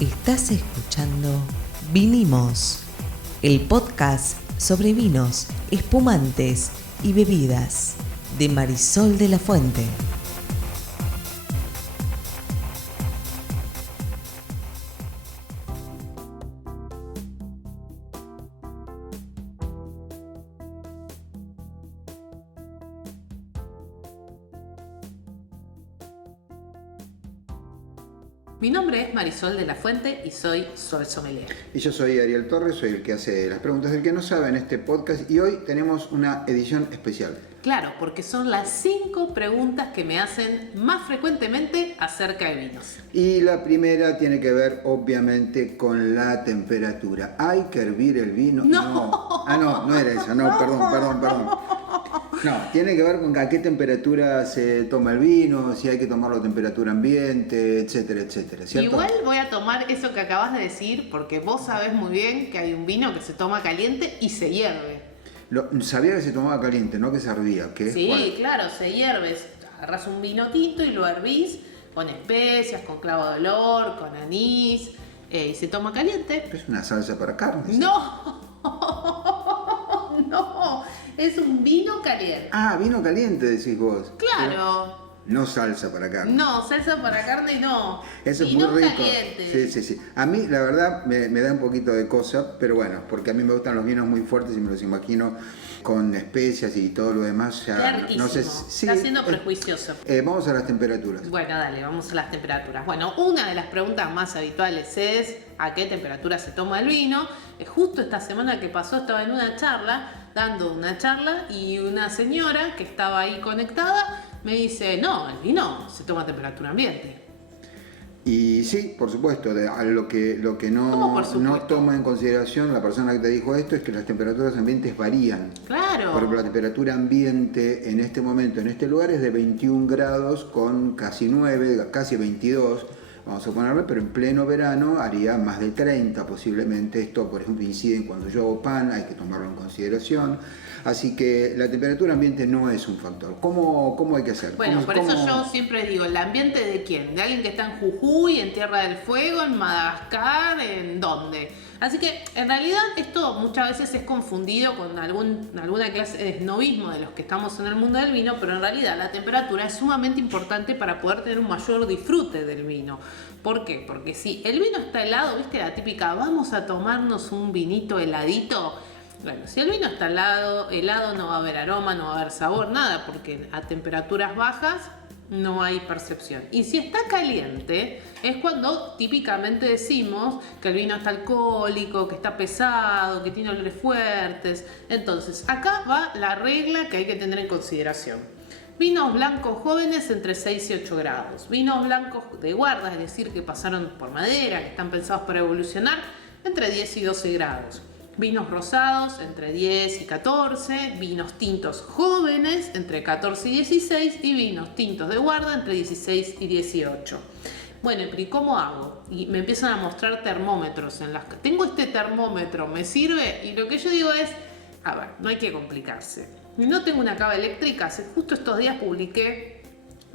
Estás escuchando Vinimos, el podcast sobre vinos, espumantes y bebidas de Marisol de la Fuente. Mi nombre es Marisol de la Fuente y soy sommelier. Y yo soy Ariel Torres, soy el que hace las preguntas del que no sabe en este podcast y hoy tenemos una edición especial. Claro, porque son las 5 preguntas que me hacen más frecuentemente acerca de vinos. Y la primera tiene que ver obviamente con la temperatura. ¿Hay que hervir el vino? No. No era eso, no, perdón. No, tiene que ver con a qué temperatura se toma el vino, si hay que tomarlo a temperatura ambiente, etcétera, ¿cierto? Igual voy a tomar eso que acabas de decir porque vos sabés muy bien que hay un vino que se toma caliente y se hierve. Sabía que se tomaba caliente, no que se hervía. Sí, claro, se hierve. Agarrás un vino tinto y lo hervís con especias, con clavo de olor, con anís y se toma caliente. Es una salsa para carnes. No, no, es un vino caliente. Ah, vino caliente decís vos. Claro. No salsa para carne. No, salsa para carne no. Eso es vino muy rico. Caliente. Sí. A mí, la verdad, me da un poquito de cosa, pero bueno, porque a mí me gustan los vinos muy fuertes y me los imagino con especias y todo lo demás. Ya, no sé si, está siendo prejuicioso. Vamos a las temperaturas. Bueno, dale, vamos a las temperaturas. Bueno, una de las preguntas más habituales es ¿a qué temperatura se toma el vino? Justo esta semana que pasó estaba en una charla, dando una charla, y una señora que estaba ahí conectada me dice, no, el vino se toma a temperatura ambiente. Y sí, por supuesto, lo que no toma en consideración la persona que te dijo esto es que las temperaturas ambientes varían. Claro. Por ejemplo, la temperatura ambiente en este momento, en este lugar, es de 21 grados con casi 9, casi 22. Vamos a ponerle, pero en pleno verano haría más de 30 posiblemente. Esto, por ejemplo, incide en cuando yo hago pan, hay que tomarlo en consideración. Así que la temperatura ambiente no es un factor. ¿Cómo hay que hacer? Bueno, por eso yo siempre digo, ¿el ambiente de quién? ¿De alguien que está en Jujuy, en Tierra del Fuego, en Madagascar, en dónde? Así que en realidad esto muchas veces es confundido con alguna clase de snobismo de los que estamos en el mundo del vino, pero en realidad la temperatura es sumamente importante para poder tener un mayor disfrute del vino. ¿Por qué? Porque si el vino está helado, ¿viste la típica, vamos a tomarnos un vinito heladito? Bueno, si el vino está helado no va a haber aroma, no va a haber sabor, nada, porque a temperaturas bajas no hay percepción. Y si está caliente, es cuando típicamente decimos que el vino está alcohólico, que está pesado, que tiene olores fuertes. Entonces, acá va la regla que hay que tener en consideración. Vinos blancos jóvenes entre 6 y 8 grados. Vinos blancos de guarda, es decir, que pasaron por madera, que están pensados para evolucionar, entre 10 y 12 grados. Vinos rosados entre 10 y 14, vinos tintos jóvenes entre 14 y 16 y vinos tintos de guarda entre 16 y 18. Bueno, pero ¿y cómo hago? Y me empiezan a mostrar termómetros en las que tengo este termómetro, ¿me sirve? Y lo que yo digo es, a ver, no hay que complicarse. No tengo una cava eléctrica, justo estos días publiqué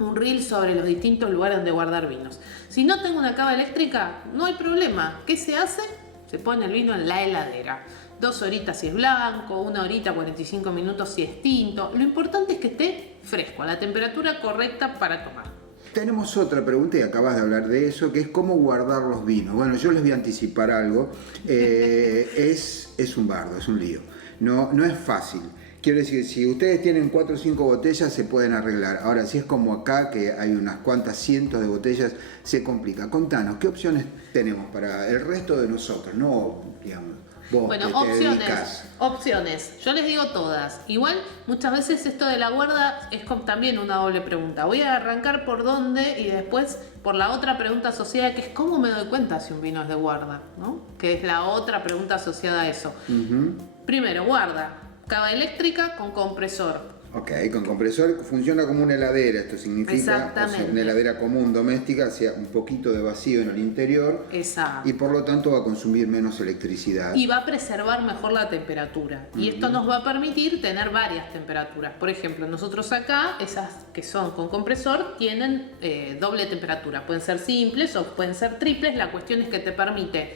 un reel sobre los distintos lugares donde guardar vinos. Si no tengo una cava eléctrica, no hay problema. ¿Qué se hace? Se pone el vino en la heladera. 2 horitas si es blanco, 1 horita, 45 minutos si es tinto. Lo importante es que esté fresco, a la temperatura correcta para tomar. Tenemos otra pregunta y acabas de hablar de eso, que es cómo guardar los vinos. Bueno, yo les voy a anticipar algo. Es un bardo, es un lío. No es fácil. Quiero decir, si ustedes tienen 4 o 5 botellas, se pueden arreglar. Ahora, si es como acá, que hay unas cuantas cientos de botellas, se complica. Contanos, ¿qué opciones tenemos para el resto de nosotros? No, digamos, vos bueno, que te dedicas. opciones. Yo les digo todas. Igual, muchas veces esto de la guarda es también una doble pregunta. Voy a arrancar por dónde y después por la otra pregunta asociada, que es ¿cómo me doy cuenta si un vino es de guarda? ¿No? Que es la otra pregunta asociada a eso. Primero, guarda. Cava eléctrica con compresor. Ok, con compresor funciona como una heladera, esto significa, Exactamente. o sea, una heladera común doméstica, hacia un poquito de vacío en el interior. Exacto. Y por lo tanto va a consumir menos electricidad. Y va a preservar mejor la temperatura. Y esto nos va a permitir tener varias temperaturas. Por ejemplo, nosotros acá, esas que son con compresor, tienen doble temperatura. Pueden ser simples o pueden ser triples. La cuestión es que te permite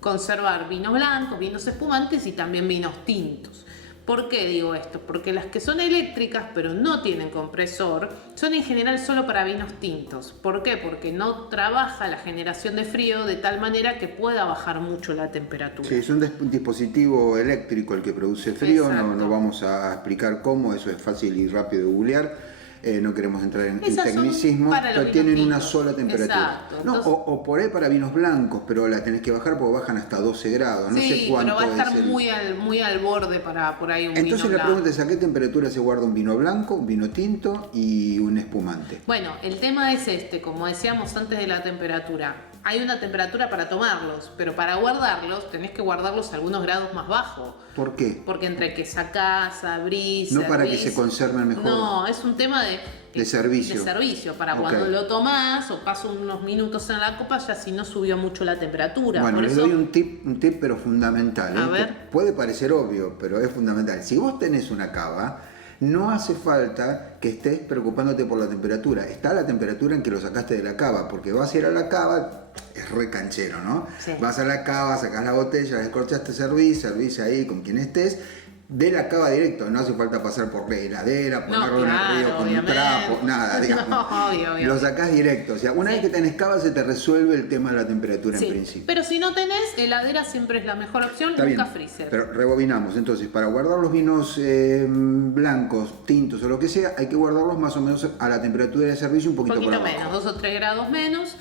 conservar vinos blancos, vinos espumantes y también vinos tintos. ¿Por qué digo esto? Porque las que son eléctricas pero no tienen compresor son en general solo para vinos tintos. ¿Por qué? Porque no trabaja la generación de frío de tal manera que pueda bajar mucho la temperatura. Sí, es un dispositivo eléctrico el que produce frío, no vamos a explicar cómo, eso es fácil y rápido de googlear. No queremos entrar en tecnicismos, pero tienen una sola temperatura. Exacto. No, Entonces, o por ahí para vinos blancos, pero la tenés que bajar porque bajan hasta 12 grados. No sé cuánto pero va a estar es muy al borde para por ahí un Entonces vino la blanco. pregunta es: ¿a qué temperatura se guarda un vino blanco, un vino tinto y un espumante? Bueno, el tema es como decíamos antes de la temperatura. Hay una temperatura para tomarlos, pero para guardarlos tenés que guardarlos a algunos grados más bajos. ¿Por qué? Porque entre que sacás, abrís, No para que servís, se conserven mejor. No, es un tema de servicio. De servicio, para Ok. cuando lo tomás o paso unos minutos en la copa, ya si no subió mucho la temperatura. Bueno, Por les eso, doy un tip pero fundamental. A Que ver. puede parecer obvio, pero es fundamental. Si vos tenés una cava, no hace falta que estés preocupándote por la temperatura. Está la temperatura en que lo sacaste de la cava, porque vas a ir a la cava, es re canchero, ¿no? Sí. Vas a la cava, sacás la botella, la descorchaste, servís ahí con quien estés. De la cava directo, no hace falta pasar por la heladera, ponerlo en el río con un trapo, nada, digamos. No, obvio. Lo sacás directo. O sea, una vez que tenés cava se te resuelve el tema de la temperatura Sí, en principio. pero si no tenés, heladera siempre es la mejor opción, Está nunca bien, freezer. pero rebobinamos. Entonces, para guardar los vinos blancos, tintos o lo que sea, hay que guardarlos más o menos a la temperatura de servicio, un Un poquito por poquito abajo. menos, 2 o 3 grados menos.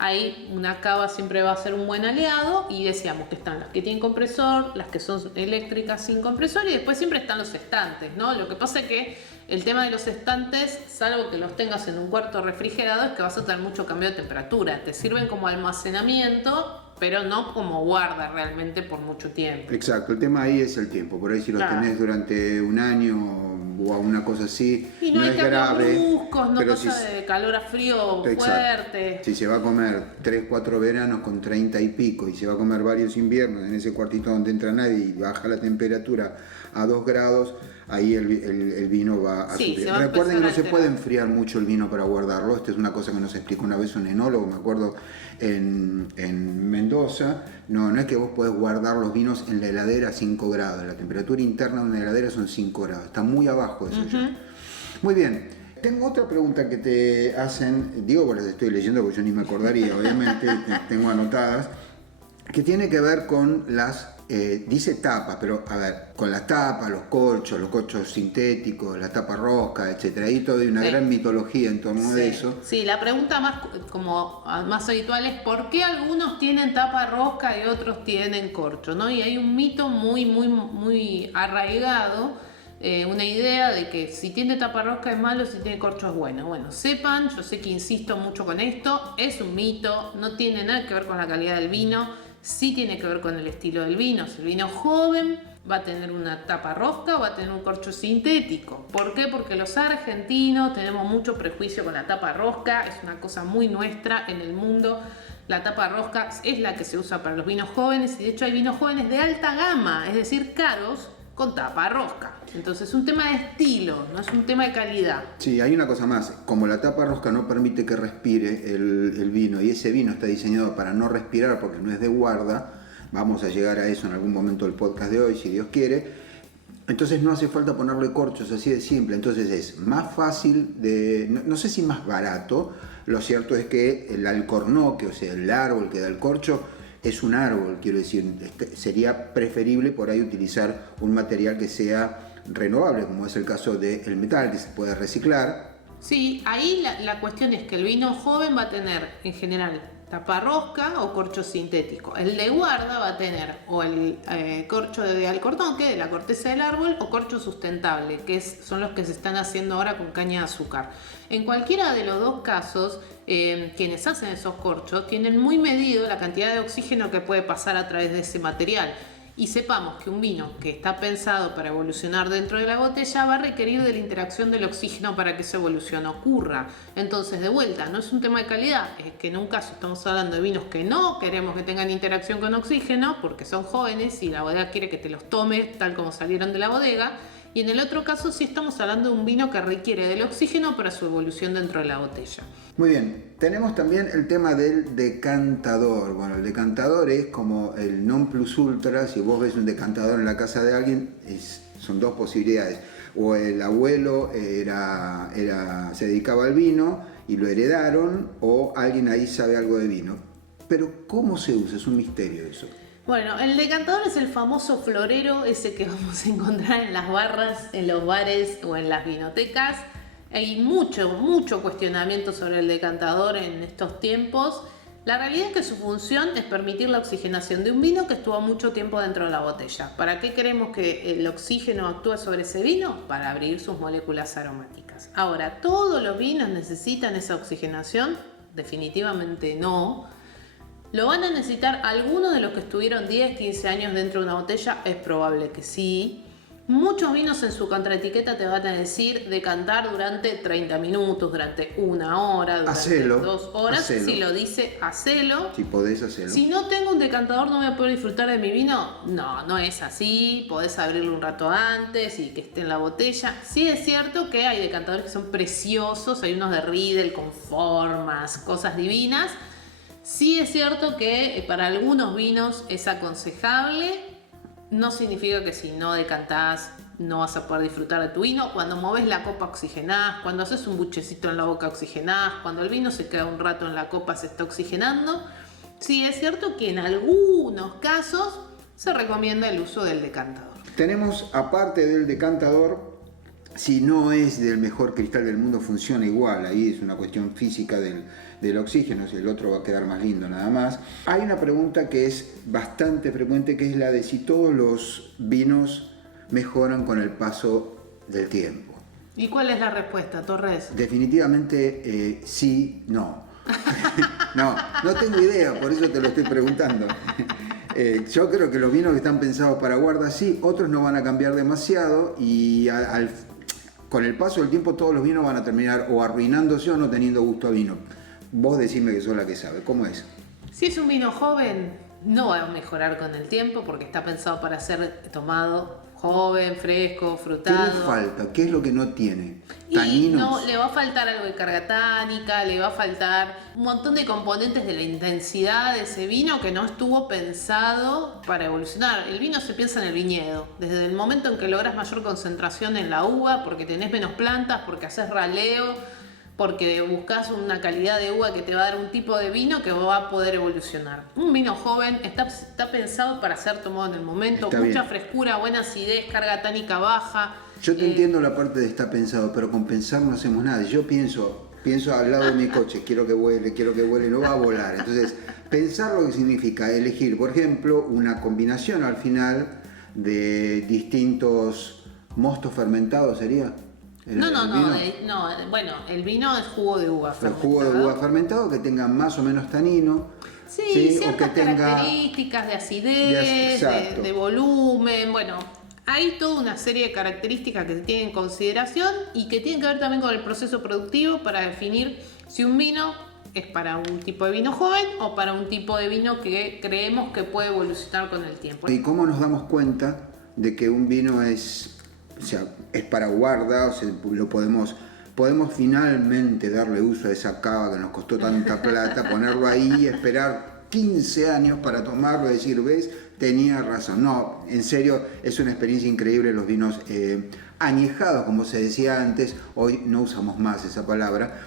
Ahí una cava siempre va a ser un buen aliado. Y decíamos que están las que tienen compresor, las que son eléctricas sin compresor, y después siempre están los estantes, ¿no? Lo que pasa es que el tema de los estantes, salvo que los tengas en un cuarto refrigerado, es que vas a tener mucho cambio de temperatura. Te sirven como almacenamiento, pero no como guarda realmente por mucho tiempo. Exacto, el tema ahí es el tiempo. Por ahí si los Claro. tenés durante un año o una cosa así, Y no hay es cambios grave. bruscos, no pero cosa de calor a frío Exacto. fuerte. Si se va a comer 3, 4 veranos con 30 y pico y se va a comer varios inviernos en ese cuartito donde entra nadie y baja la temperatura a 2 grados, ahí el vino va a Sí, sufrir. se va a Recuerden que no empezar se a puede alterar. enfriar mucho el vino para guardarlo. Esta es una cosa que nos explicó una vez un enólogo, me acuerdo, en Mendoza. No es que vos podés guardar los vinos en la heladera a 5 grados. La temperatura interna de una heladera son 5 grados. Está muy abajo de eso ya. Muy bien. Tengo otra pregunta que te hacen, digo, pues las estoy leyendo porque yo ni me acordaría, obviamente, tengo anotadas, que tiene que ver con las, dice tapas, pero a ver, con las tapas, los corchos sintéticos, la tapa rosca, etcétera. Ahí todo hay una Sí. gran mitología en torno de eso. Sí, la pregunta más habitual es ¿por qué algunos tienen tapa rosca y otros tienen corcho? ¿No? Y hay un mito muy arraigado, una idea de que si tiene tapa rosca es malo, si tiene corcho es bueno. Bueno, sepan, yo sé que insisto mucho con esto, es un mito, no tiene nada que ver con la calidad del vino, sí tiene que ver con el estilo del vino. Si el vino es joven, va a tener una tapa rosca o va a tener un corcho sintético. ¿Por qué? Porque los argentinos tenemos mucho prejuicio con la tapa rosca, es una cosa muy nuestra en el mundo. La tapa rosca es la que se usa para los vinos jóvenes y de hecho hay vinos jóvenes de alta gama, es decir, caros, con tapa rosca. Entonces es un tema de estilo, no es un tema de calidad. Sí, hay una cosa más. Como la tapa rosca no permite que respire el vino y ese vino está diseñado para no respirar porque no es de guarda, vamos a llegar a eso en algún momento del podcast de hoy, si Dios quiere. Entonces no hace falta ponerle corchos, así de simple. Entonces es más fácil, no sé si más barato. Lo cierto es que el alcornoque, o sea, el árbol que da el corcho, es un árbol, quiero decir, sería preferible por ahí utilizar un material que sea renovable, como es el caso del metal, que se puede reciclar. Sí, ahí la cuestión es que el vino joven va a tener en general tapa rosca o corcho sintético. El de guarda va a tener o el corcho de alcornoque, de la corteza del árbol, o corcho sustentable, que son los que se están haciendo ahora con caña de azúcar. En cualquiera de los dos casos, quienes hacen esos corchos tienen muy medido la cantidad de oxígeno que puede pasar a través de ese material. y sepamos que un vino que está pensado para evolucionar dentro de la botella va a requerir de la interacción del oxígeno para que esa evolución ocurra. Entonces, de vuelta, no es un tema de calidad, es que en un caso estamos hablando de vinos que no queremos que tengan interacción con oxígeno porque son jóvenes y la bodega quiere que te los tomes tal como salieron de la bodega. Y en el otro caso sí estamos hablando de un vino que requiere del oxígeno para su evolución dentro de la botella. Muy bien, tenemos también el tema del decantador. Bueno, el decantador es como el non plus ultra. Si vos ves un decantador en la casa de alguien, son dos posibilidades. O el abuelo se dedicaba al vino y lo heredaron, o alguien ahí sabe algo de vino. Pero ¿cómo se usa? Es un misterio eso. Bueno, el decantador es el famoso florero, ese que vamos a encontrar en las barras, en los bares o en las vinotecas. Hay mucho cuestionamiento sobre el decantador en estos tiempos. La realidad es que su función es permitir la oxigenación de un vino que estuvo mucho tiempo dentro de la botella. ¿Para qué queremos que el oxígeno actúe sobre ese vino? Para abrir sus moléculas aromáticas. Ahora, ¿todos los vinos necesitan esa oxigenación? Definitivamente no. ¿Lo van a necesitar algunos de los que estuvieron 10, 15 años dentro de una botella? Es probable que sí. Muchos vinos en su contraetiqueta te van a decir decantar durante 30 minutos, durante 1 hora, durante 2 horas. Hacelo. Si lo dice, hacelo. Si podés hacerlo. Si no tengo un decantador, ¿no voy a poder disfrutar de mi vino? No es así. Podés abrirlo un rato antes y que esté en la botella. Sí es cierto que hay decantadores que son preciosos. Hay unos de Riedel con formas, cosas divinas. Sí es cierto que para algunos vinos es aconsejable, no significa que si no decantás no vas a poder disfrutar de tu vino. Cuando moves la copa oxigenás, cuando haces un buchecito en la boca oxigenás, cuando el vino se queda un rato en la copa se está oxigenando. Sí es cierto que en algunos casos se recomienda el uso del decantador. Tenemos, aparte del decantador, si no es del mejor cristal del mundo, funciona igual. Ahí es una cuestión física del oxígeno, si el otro va a quedar más lindo nada más. Hay una pregunta que es bastante frecuente, que es la de si todos los vinos mejoran con el paso del tiempo. ¿Y cuál es la respuesta, Torres? Definitivamente sí, no. No tengo idea, por eso te lo estoy preguntando. Yo creo que los vinos que están pensados para guarda sí, otros no van a cambiar demasiado y con el paso del tiempo todos los vinos van a terminar o arruinándose o no teniendo gusto a vino. Vos decime que sos la que sabe, ¿cómo es? Si es un vino joven, no va a mejorar con el tiempo porque está pensado para ser tomado joven, fresco, frutado. ¿Qué le falta? ¿Qué es lo que no tiene? Y no, le va a faltar algo de carga tánica, le va a faltar un montón de componentes de la intensidad de ese vino que no estuvo pensado para evolucionar. El vino se piensa en el viñedo. Desde el momento en que logras mayor concentración en la uva, porque tenés menos plantas, porque haces raleo, porque buscas una calidad de uva que te va a dar un tipo de vino que va a poder evolucionar. Un vino joven está pensado para ser tomado en el momento, está mucha bien. Frescura, buena acidez, carga tánica baja. Yo te entiendo la parte de está pensado, pero con pensar no hacemos nada. Yo pienso al lado de mi coche, quiero que vuele, no va a volar. Entonces, pensar lo que significa elegir, por ejemplo, una combinación al final de distintos mostos fermentados, ¿sería? Bueno, el vino es jugo de uva El fermentado. jugo de uva fermentado que tenga más o menos tanino. Sí, ciertas o que tenga características de acidez, de volumen, bueno, hay toda una serie de características que se tienen en consideración y que tienen que ver también con el proceso productivo para definir si un vino es para un tipo de vino joven o para un tipo de vino que creemos que puede evolucionar con el tiempo. ¿Y cómo nos damos cuenta de que un vino es para guarda, lo podemos finalmente darle uso a esa cava que nos costó tanta plata, ponerlo ahí y esperar 15 años para tomarlo y decir, ¿ves? Tenía razón. No, en serio, es una experiencia increíble los vinos añejados, como se decía antes. Hoy no usamos más esa palabra.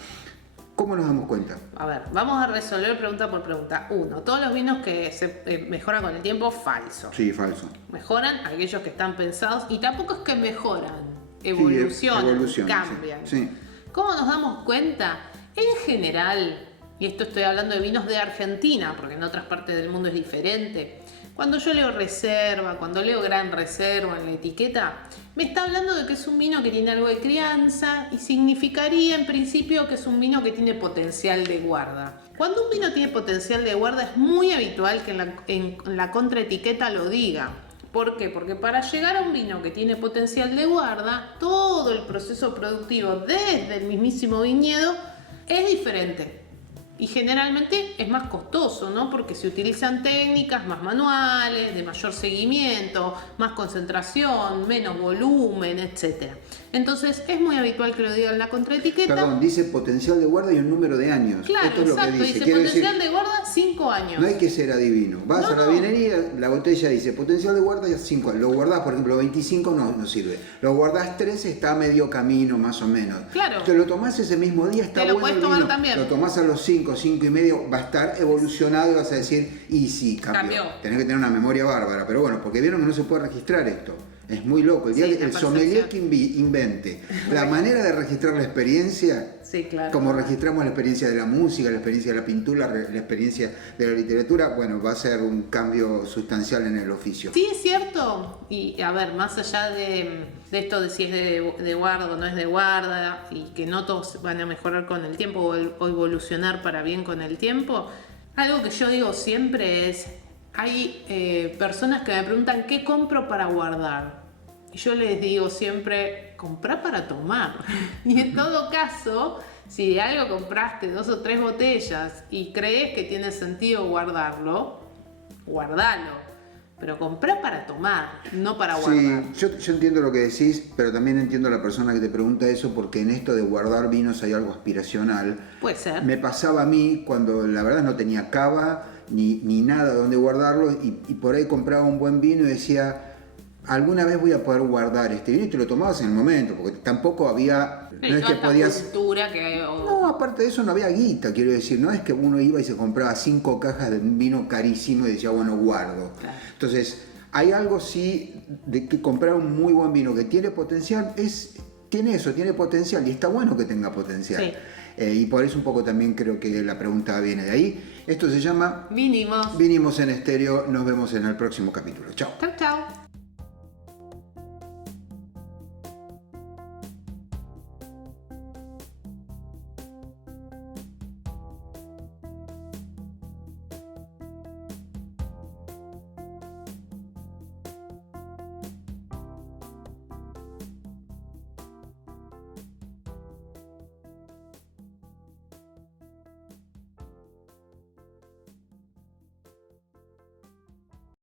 ¿Cómo nos damos cuenta? A ver, vamos a resolver pregunta por pregunta. 1. Todos los vinos que se mejoran con el tiempo, falso. Sí, falso. Mejoran aquellos que están pensados y tampoco es que mejoran, evolucionan, cambian. Sí. ¿Cómo nos damos cuenta? En general, y esto estoy hablando de vinos de Argentina, porque en otras partes del mundo es diferente, cuando yo leo reserva, cuando leo gran reserva en la etiqueta, me está hablando de que es un vino que tiene algo de crianza y significaría en principio que es un vino que tiene potencial de guarda. Cuando un vino tiene potencial de guarda es muy habitual que en la contraetiqueta lo diga. ¿Por qué? Porque para llegar a un vino que tiene potencial de guarda, todo el proceso productivo desde el mismísimo viñedo es diferente. Y generalmente es más costoso, ¿no? Porque se utilizan técnicas más manuales, de mayor seguimiento, más concentración, menos volumen, etc. Entonces es muy habitual que lo digan en la contraetiqueta. Perdón, dice potencial de guarda y un número de años. Claro, esto es lo exacto, que dice. dice potencial de guarda 5 años. No hay que ser adivino. Vas a la vinería, la botella dice potencial de guarda y 5 años. Lo guardás, por ejemplo, 25 no sirve. Lo guardás 13, está a medio camino más o menos. Claro. Te lo tomás ese mismo día, está Te lo bueno puedes el tomar vino. también. Lo tomás a los 5, 5 y medio, va a estar evolucionado y vas a decir, y sí, cambió. Tenés que tener una memoria bárbara, pero bueno, porque vieron que no se puede registrar esto. Es muy loco. El día que el sommelier que invente la manera de registrar la experiencia, sí, claro, como registramos la experiencia de la música, la experiencia de la pintura, la experiencia de la literatura, bueno, va a ser un cambio sustancial en el oficio. Sí, es cierto. Y a ver, más allá de esto de si es de guarda o no es de guarda, y que no todos van a mejorar con el tiempo o evolucionar para bien con el tiempo, algo que yo digo siempre es, hay personas que me preguntan ¿qué compro para guardar? Y yo les digo siempre, comprá para tomar. Y en todo caso, si de algo compraste 2 o 3 botellas y crees que tiene sentido guardarlo, guardalo. Pero comprá para tomar, no para guardar. Sí, yo entiendo lo que decís, pero también entiendo a la persona que te pregunta eso, porque en esto de guardar vinos hay algo aspiracional. Puede ser. Me pasaba a mí cuando la verdad no tenía cava ni nada donde guardarlo, y por ahí compraba un buen vino y decía, alguna vez voy a poder guardar este vino, y te lo tomabas en el momento, porque tampoco había, no es que podías... cultura que hay, No, aparte de eso no había guita, quiero decir, no es que uno iba y se compraba 5 cajas de un vino carísimo y decía, bueno, guardo. Claro. Entonces, hay algo sí de que comprar un muy buen vino que tiene potencial, tiene potencial, y está bueno que tenga potencial. Sí. Y por eso un poco también creo que la pregunta viene de ahí. Esto se llama Vinimos Vinimos en Estéreo. Nos vemos en el próximo capítulo. Chao. Chau, chau.